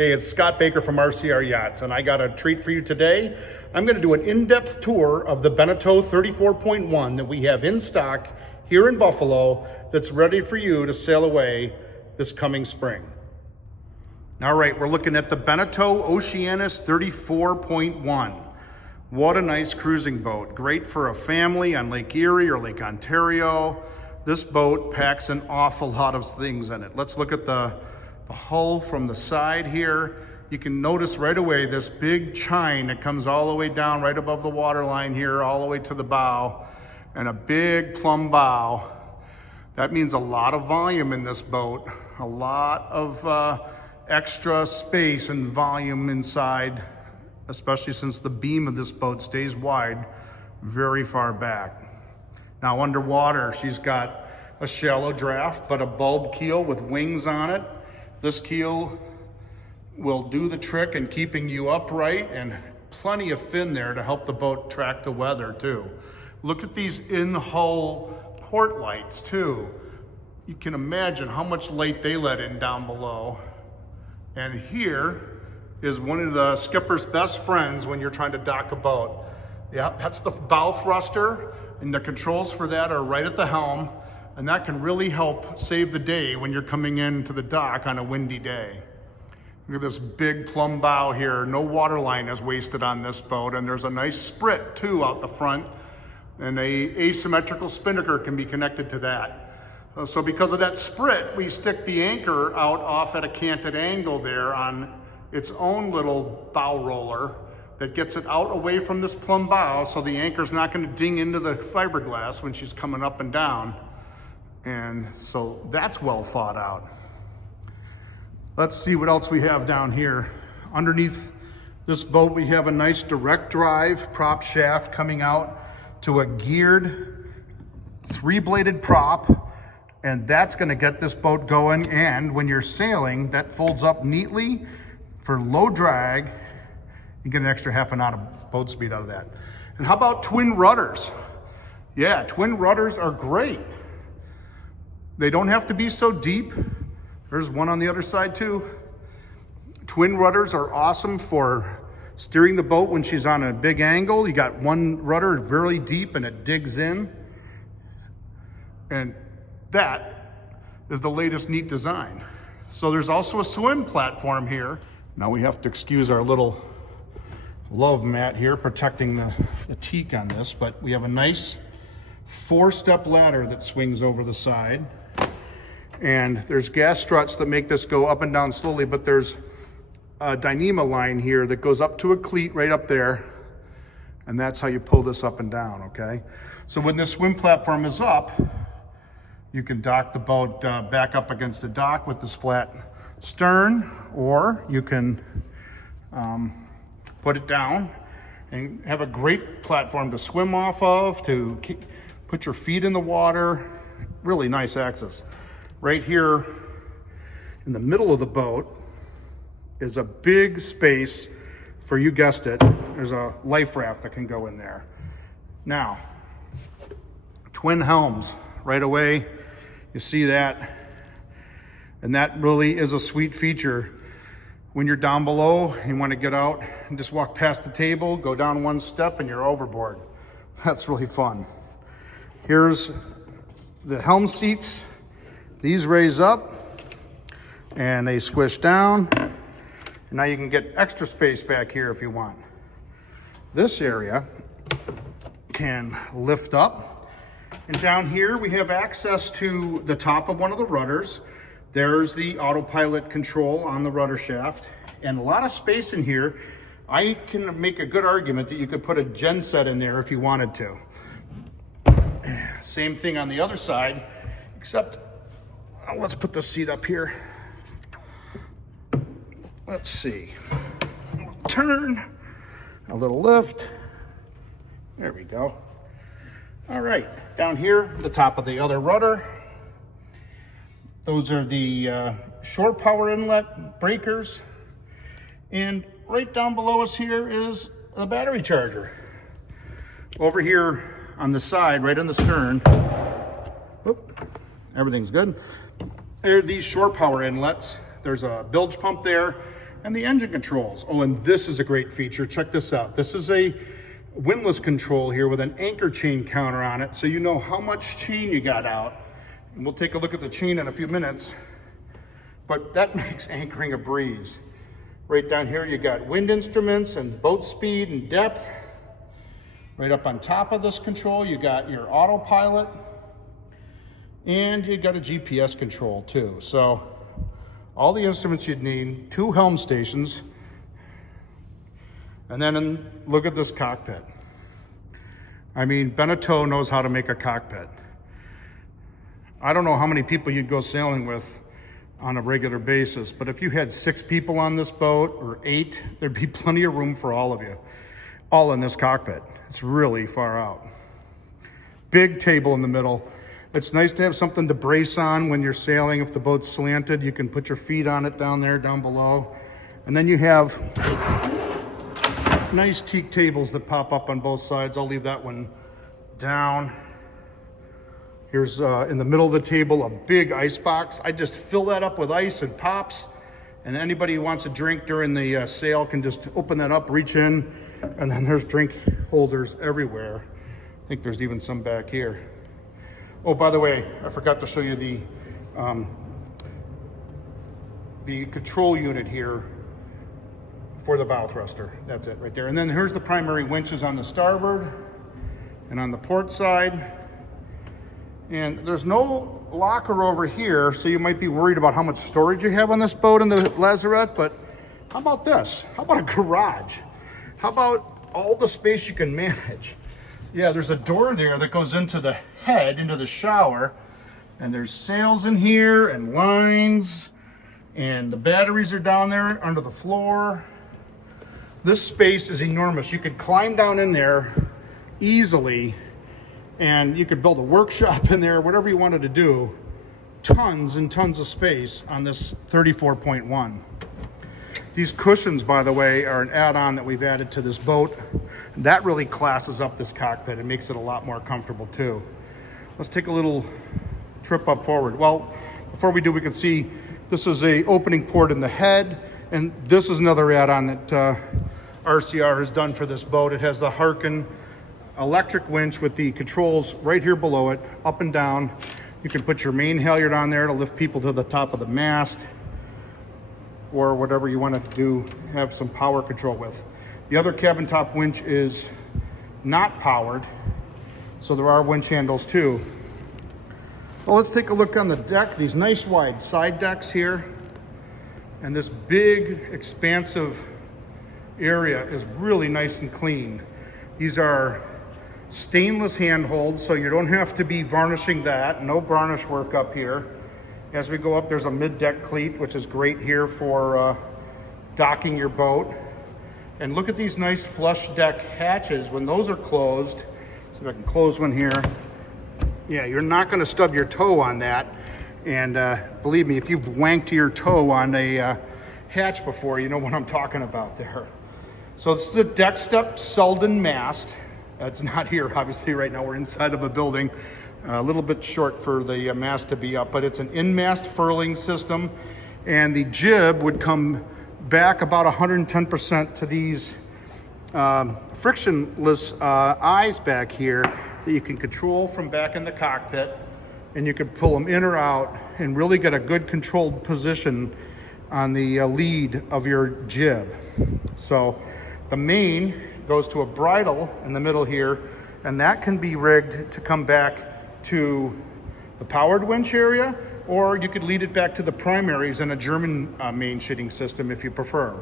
Hey, it's Scott Baker from RCR Yachts, and I got a treat for you today. I'm going to do an in-depth tour of the Beneteau 34.1 that we have in stock here in Buffalo that's ready for you to sail away this coming spring. All right, we're looking at the Beneteau Oceanus 34.1. What a nice cruising boat. Great for a family on Lake Erie or Lake Ontario. This boat packs an awful lot of things in it. Let's look at the hull from the side here. You can notice right away this big chine that comes all the way down right above the waterline here, all the way to the bow, and a big plumb bow. That means a lot of volume in this boat, a lot of extra space and volume inside, especially since the beam of this boat stays wide, very far back. Now underwater, she's got a shallow draft, but a bulb keel with wings on it. This keel will do the trick in keeping you upright, and plenty of fin there to help the boat track the weather too. Look at these in-hull port lights too. You can imagine how much light they let in down below. And here is one of the skipper's best friends when you're trying to dock a boat. Yeah, that's the bow thruster, and the controls for that are right at the helm. And that can really help save the day when you're coming into the dock on a windy day. Look at this big plumb bow here. No water line is wasted on this boat. And there's a nice sprit too out the front. And a asymmetrical spinnaker can be connected to that. So because of that sprit, we stick the anchor out off at a canted angle there on its own little bow roller that gets it out away from this plumb bow, so the anchor's not going to ding into the fiberglass when she's coming up and down. And so that's well thought out. Let's see what else we have down here. Underneath this boat, we have a nice direct drive prop shaft coming out to a geared 3-bladed prop, and that's going to get this boat going. And when you're sailing, that folds up neatly for low drag. You get an extra half a knot of boat speed out of that. And how about twin rudders? Yeah, twin rudders are great. They don't have to be so deep. There's one on the other side too. Twin rudders are awesome for steering the boat when she's on a big angle. You got one rudder really deep and it digs in. And that is the latest neat design. So there's also a swim platform here. Now we have to excuse our little love mat here protecting the teak on this, but we have a nice 4-step ladder that swings over the side. And there's gas struts that make this go up and down slowly, but there's a Dyneema line here that goes up to a cleat right up there. And that's how you pull this up and down, okay? So when this swim platform is up, you can dock the boat back up against the dock with this flat stern, or you can put it down and have a great platform to swim off of, to put your feet in the water. Really nice access. Right here in the middle of the boat is a big space for, you guessed it, there's a life raft that can go in there. Now, twin helms, right away, you see that, and that really is a sweet feature. When you're down below, you want to get out and just walk past the table, go down one step, and you're overboard. That's really fun. Here's the helm seats. These raise up and they squish down. And now you can get extra space back here if you want. This area can lift up. And down here we have access to the top of one of the rudders. There's the autopilot control on the rudder shaft, and a lot of space in here. I can make a good argument that you could put a genset in there if you wanted to. Same thing on the other side, except let's put the seat up here. Let's see. Turn, a little lift. There we go. All right, down here, the top of the other rudder. Those are the shore power inlet breakers. And right down below us here is a battery charger. Over here on the side, right on the stern, whoop, everything's good. There are these shore power inlets. There's a bilge pump there, and the engine controls. Oh, and this is a great feature. Check this out. This is a windlass control here with an anchor chain counter on it, so you know how much chain you got out. And we'll take a look at the chain in a few minutes, but that makes anchoring a breeze. Right down here, you got wind instruments and boat speed and depth. Right up on top of this control, you got your autopilot, and you got a GPS control too. So all the instruments you'd need, 2 helm stations, and then look at this cockpit. I mean, Beneteau knows how to make a cockpit. I don't know how many people you'd go sailing with on a regular basis, but if you had 6 people on this boat or 8, there'd be plenty of room for all of you, all in this cockpit. It's really far out. Big table in the middle. It's nice to have something to brace on when you're sailing. If the boat's slanted, you can put your feet on it down there, down below. And then you have nice teak tables that pop up on both sides. I'll leave that one down. Here's in the middle of the table, a big ice box. I just fill that up with ice and pops, and anybody who wants a drink during the sail can just open that up, reach in, and then there's drink holders everywhere. I think there's even some back here. Oh, by the way, I forgot to show you the control unit here for the bow thruster. That's it right there. And then here's the primary winches on the starboard and on the port side. And there's no locker over here, so you might be worried about how much storage you have on this boat in the lazarette, but how about this? How about a garage? How about all the space you can manage? Yeah, there's a door there that goes into the head, into the shower, and there's sails in here and lines, and the batteries are down there under the floor. This space is enormous. You could climb down in there easily, and you could build a workshop in there, whatever you wanted to do. Tons and tons of space on this 34.1. These cushions, by the way, are an add-on that we've added to this boat. That really classes up this cockpit and makes it a lot more comfortable too. Let's take a little trip up forward. Well, before we do, we can see this is a opening port in the head, and this is another add-on that RCR has done for this boat. It has the Harken electric winch with the controls right here below it, up and down. You can put your main halyard on there to lift people to the top of the mast, or whatever you want to do, have some power control with. The other cabin top winch is not powered, so there are winch handles too. Well, let's take a look on the deck. These nice wide side decks here, and this big expansive area is really nice and clean. These are stainless handholds, so you don't have to be varnishing that. No varnish work up here. As we go up, there's a mid-deck cleat, which is great here for docking your boat. And look at these nice flush deck hatches. When those are closed, see if I can close one here. Yeah, you're not gonna stub your toe on that. And believe me, if you've wanked your toe on a hatch before, you know what I'm talking about there. So it's the deck step Selden mast. It's not here, obviously. Right now we're inside of a building. A little bit short for the mast to be up, but it's an in-mast furling system, and the jib would come back about 110% to these frictionless eyes back here that you can control from back in the cockpit, and you can pull them in or out and really get a good controlled position on the lead of your jib. So the main goes to a bridle in the middle here, and that can be rigged to come back to the powered winch area, or you could lead it back to the primaries in a German main shitting system if you prefer.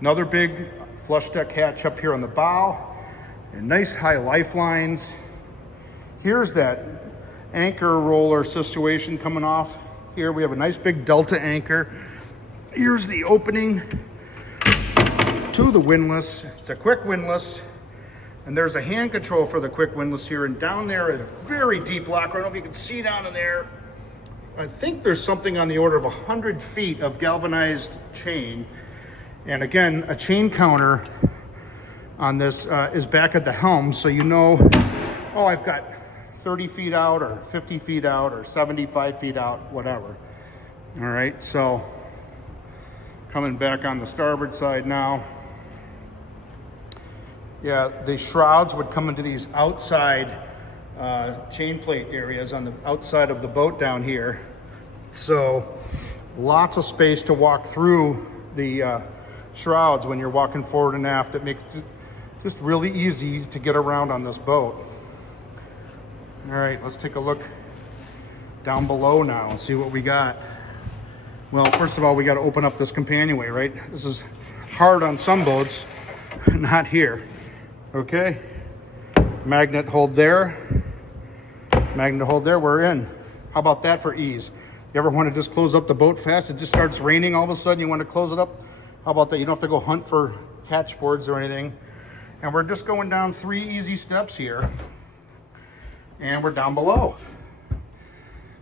Another big flush deck hatch up here on the bow, and nice high lifelines. Here's that anchor roller situation coming off. Here we have a nice big Delta anchor. Here's the opening to the windlass. It's a quick windlass, and there's a hand control for the quick windlass here, and down there is a very deep lock. I don't know if you can see down in there. I think there's something on the order of 100 feet of galvanized chain. And again, a chain counter on this is back at the helm, so you know, oh, I've got 30 feet out or 50 feet out or 75 feet out, whatever. All right, so Coming back on the starboard side now. Yeah, the shrouds would come into these outside chain plate areas on the outside of the boat down here. So lots of space to walk through the shrouds when you're walking forward and aft. It makes it just really easy to get around on this boat. All right, let's take a look down below now and see what we got. Well, first of all, we got to open up this companionway, right? This is hard on some boats, not here. Okay, magnet hold there, we're in. How about that for ease? You ever want to just close up the boat fast? It just starts raining, all of a sudden you want to close it up? How about that? You don't have to go hunt for hatch boards or anything. And we're just going down 3 easy steps here, and we're down below.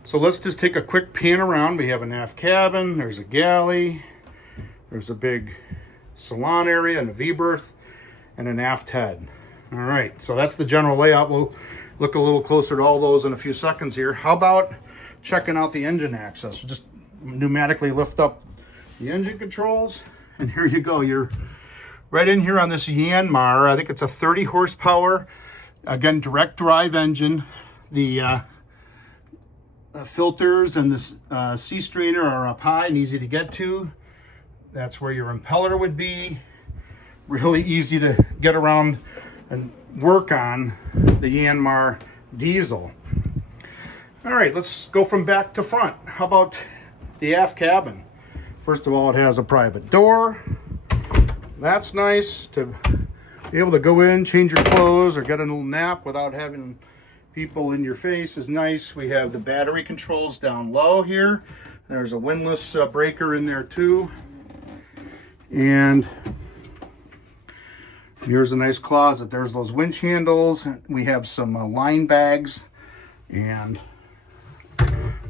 So let's just take a quick pan around. We have an aft cabin, there's a galley, there's a big salon area and a V-berth, and an aft head. All right, so that's the general layout. We'll look a little closer to all those in a few seconds here. How about checking out the engine access? Just pneumatically lift up the engine controls, and here you go. You're right in here on this Yanmar. I think it's a 30 horsepower, again, direct drive engine. The filters and this sea strainer are up high and easy to get to. That's where your impeller would be. Really easy to get around and work on the Yanmar diesel. All right, let's go from back to front. How about the aft cabin? First of all, it has a private door. That's nice to be able to go in, change your clothes, or get a little nap without having people in your face is nice. We have the battery controls down low here. There's a windlass breaker in there too. And here's a nice closet. There's those winch handles. We have some line bags, and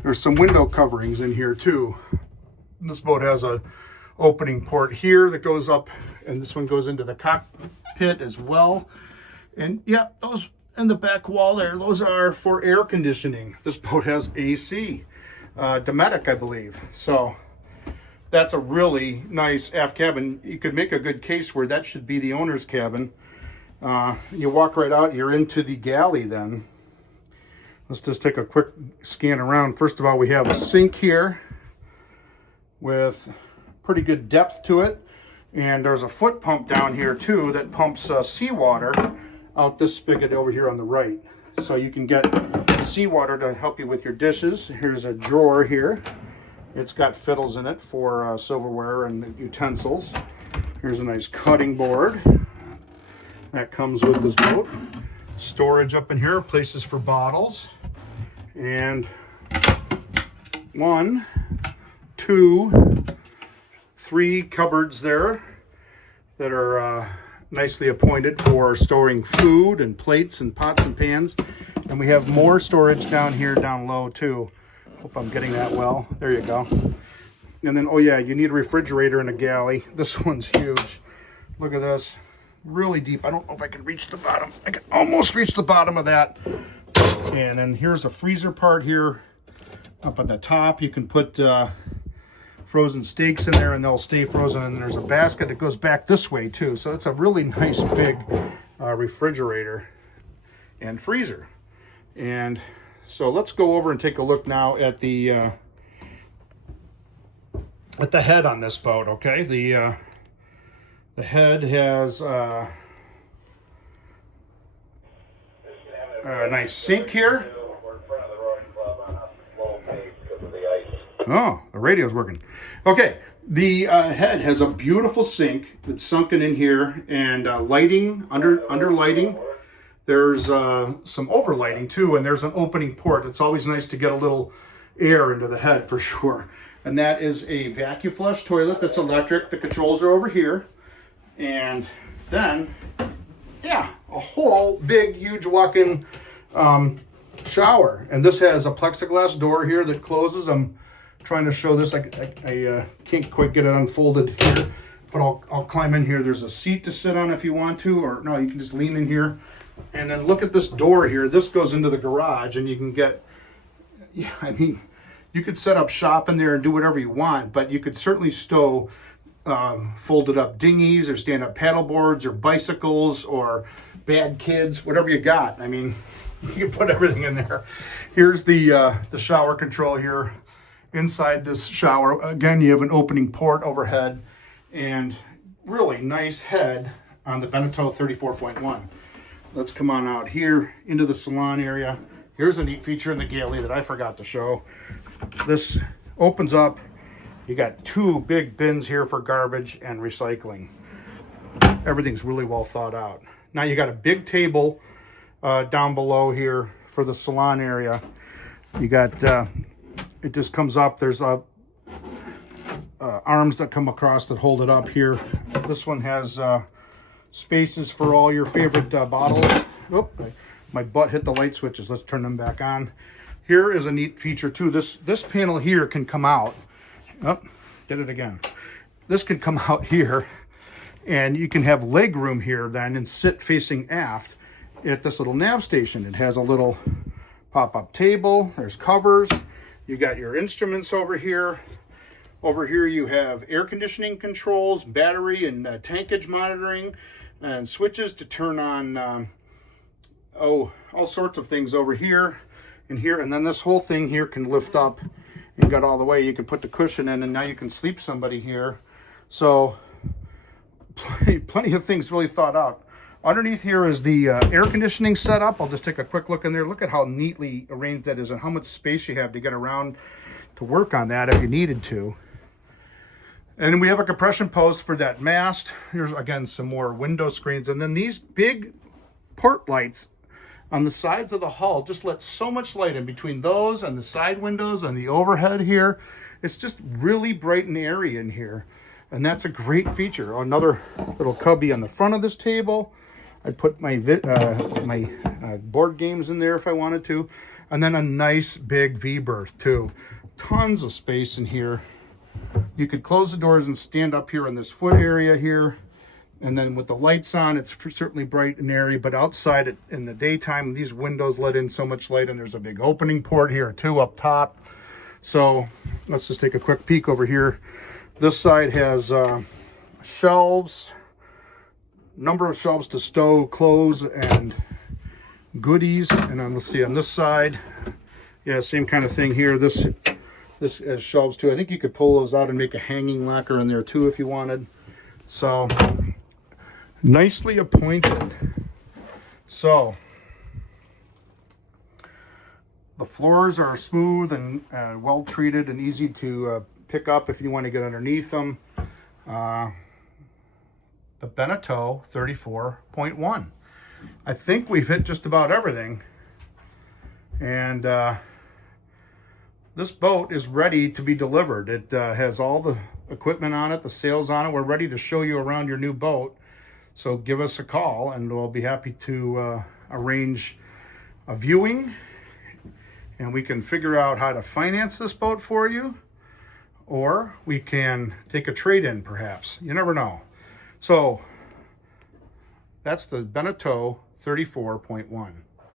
there's some window coverings in here too. This boat has a opening port here that goes up, and this one goes into the cockpit as well. And yeah, those in the back wall there, those are for air conditioning. This boat has AC, Dometic, I believe. So that's a really nice aft cabin. You could make a good case where that should be the owner's cabin. You walk right out, you're into the galley then. Let's just take a quick scan around. First of all, we have a sink here with pretty good depth to it. And there's a foot pump down here too that pumps seawater out this spigot over here on the right. So you can get seawater to help you with your dishes. Here's a drawer here. It's got fiddles in it for silverware and utensils. Here's a nice cutting board that comes with this boat. Storage up in here, places for bottles. And 1, 2, 3 cupboards there that are nicely appointed for storing food and plates and pots and pans. And we have more storage down here down low too. Hope I'm getting that well. There you go. And then, oh yeah, you need a refrigerator in a galley. This one's huge. Look at this. Really deep. I don't know if I can reach the bottom. I can almost reach the bottom of that. And then here's a freezer part here up at the top. You can put frozen steaks in there and they'll stay frozen. And then there's a basket that goes back this way too. So it's a really nice big refrigerator and freezer. And so let's go over and take a look now at the head on this boat. Okay, the head has a nice sink here. Oh, the radio's working. Okay, the head has a beautiful sink that's sunken in here, and lighting, under lighting. There's some overlighting too, and there's an opening port. It's always nice to get a little air into the head for sure. And that is a vacuum flush toilet that's electric. The controls are over here. And then, yeah, a whole big, huge walk-in shower. And this has a plexiglass door here that closes. I'm trying to show this. I can't quite get it unfolded here, but I'll climb in here. There's a seat to sit on if you want to, or no, you can just lean in here. And then look at this door here. This goes into the garage, and you can get, yeah, I mean, you could set up shop in there and do whatever you want, but you could certainly stow folded up dinghies or stand up paddle boards or bicycles or bad kids, whatever you got. I mean, you can put everything in there. Here's the shower control here. Inside this shower, again, you have an opening port overhead and really nice head on the Beneteau 34.1. Let's come on out here into the salon area. Here's a neat feature in the galley that I forgot to show. This opens up. You got two big bins here for garbage and recycling. Everything's really well thought out. Now you got a big table down below here for the salon area. You got, it just comes up. There's arms that come across that hold it up here. This one has spaces for all your favorite bottles. Oop, my butt hit the light switches. Let's turn them back on. Here is a neat feature too. This panel here can come out. Oh, did it again. This can come out here, and you can have leg room here then and sit facing aft at this little nav station. It has a little pop-up table. There's covers. You got your instruments over here. Over here you have air conditioning controls, battery and tankage monitoring, and switches to turn on all sorts of things over here and here. And then this whole thing here can lift up and get all the way. You can put the cushion in, and now you can sleep somebody here. So plenty of things really thought out. Underneath here is the air conditioning setup. I'll just take a quick look in there. Look at how neatly arranged that is and how much space you have to get around to work on that if you needed to. And we have a compression post for that mast. Here's again some more window screens, and then these big port lights on the sides of the hull just let so much light in between those and the side windows and the overhead here. It's just really bright and airy in here, and that's a great feature. Another little cubby on the front of this table. I put my board games in there if I wanted to, and then a nice big V-berth too. Tons of space in here. You could close the doors and stand up here in this foot area here, and then with the lights on, it's certainly bright and airy, but outside in the daytime, these windows let in so much light, and there's a big opening port here too up top. So let's just take a quick peek over here. This side has shelves, number of shelves to stow clothes and goodies. And then let's see on this side, yeah, same kind of thing here. This has shelves too. I think you could pull those out and make a hanging locker in there too if you wanted. So nicely appointed. So the floors are smooth and well treated and easy to pick up if you want to get underneath them. The Beneteau 34.1. I think we've hit just about everything. And this boat is ready to be delivered. It has all the equipment on it, the sails on it. We're ready to show you around your new boat. So give us a call and we'll be happy to arrange a viewing, and we can figure out how to finance this boat for you, or we can take a trade-in perhaps. You never know. So that's the Beneteau 34.1.